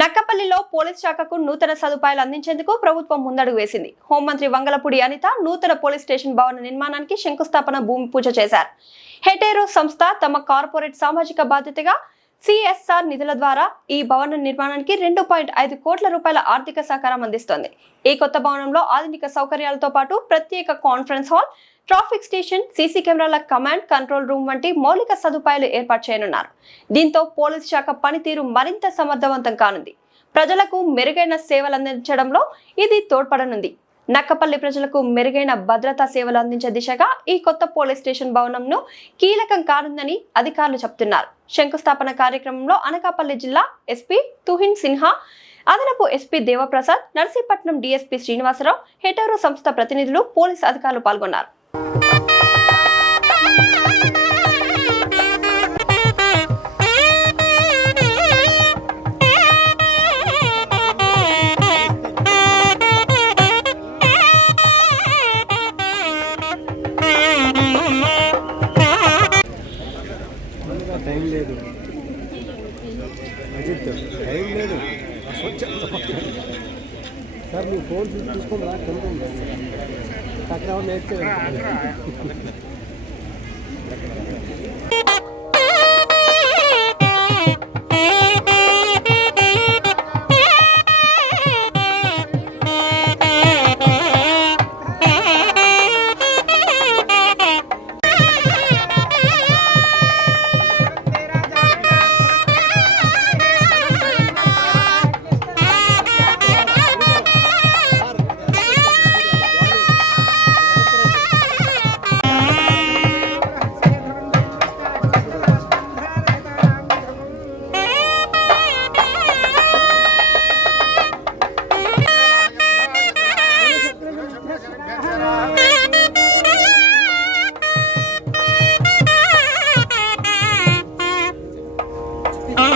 నక్కపల్లిలో police శాఖకు నూతన సదుపాయాలు అందించేందుకు ప్రభుత్వం ముందడుగు వేసింది. హోంమంత్రి వంగలపూడి అనిత నూతన పోలీస్ స్టేషన్ భవన నిర్మాణానికి శంకుస్థాపన భూమి పూజ చేశారు. హెటేరో సంస్థ తమ కార్పొరేట్ సామాజిక బాధ్యతగా సిఎస్ఆర్ నిధుల ద్వారా ఈ భవన నిర్మాణానికి రెండు పాయింట్ ఐదు కోట్ల రూపాయల ఆర్థిక సహకారం అందిస్తోంది. ఈ కొత్త భవనంలో ఆధునిక సౌకర్యాలతో పాటు ప్రత్యేక conference hall traffic station CC కెమెరాల కమాండ్ కంట్రోల్ రూమ్ వంటి మౌలిక సదుపాయాలు ఏర్పాటు చేయనున్నారు. దీంతో పోలీస్ శాఖ పనితీరు మరింత సమర్థవంతం కానుంది. ప్రజలకు మెరుగైన సేవలు అందించడంలో ఇది తోడ్పడనుంది. నక్కపల్లి ప్రజలకు మెరుగైన భద్రతా సేవలు అందించే దిశగా ఈ కొత్త పోలీస్ స్టేషన్ భవనంను కీలకం కానుందని అధికారులు చెబుతున్నారు. శంకుస్థాపన కార్యక్రమంలో అనకాపల్లి జిల్లా ఎస్పీ తుహిన్ సిన్హా అదనపు SP Devaprasad Narsipatnam DSP Srinivasarao Hetero సంస్థ ప్రతినిధులు పోలీస్ అధికారులు పాల్గొన్నారు. లేదు. అజిత్ టైం లేదు. సార్ మీ ఫోన్ చూసి చూసుకోండి రా కనుక్కోండి అక్కడ నేర్చుకోండి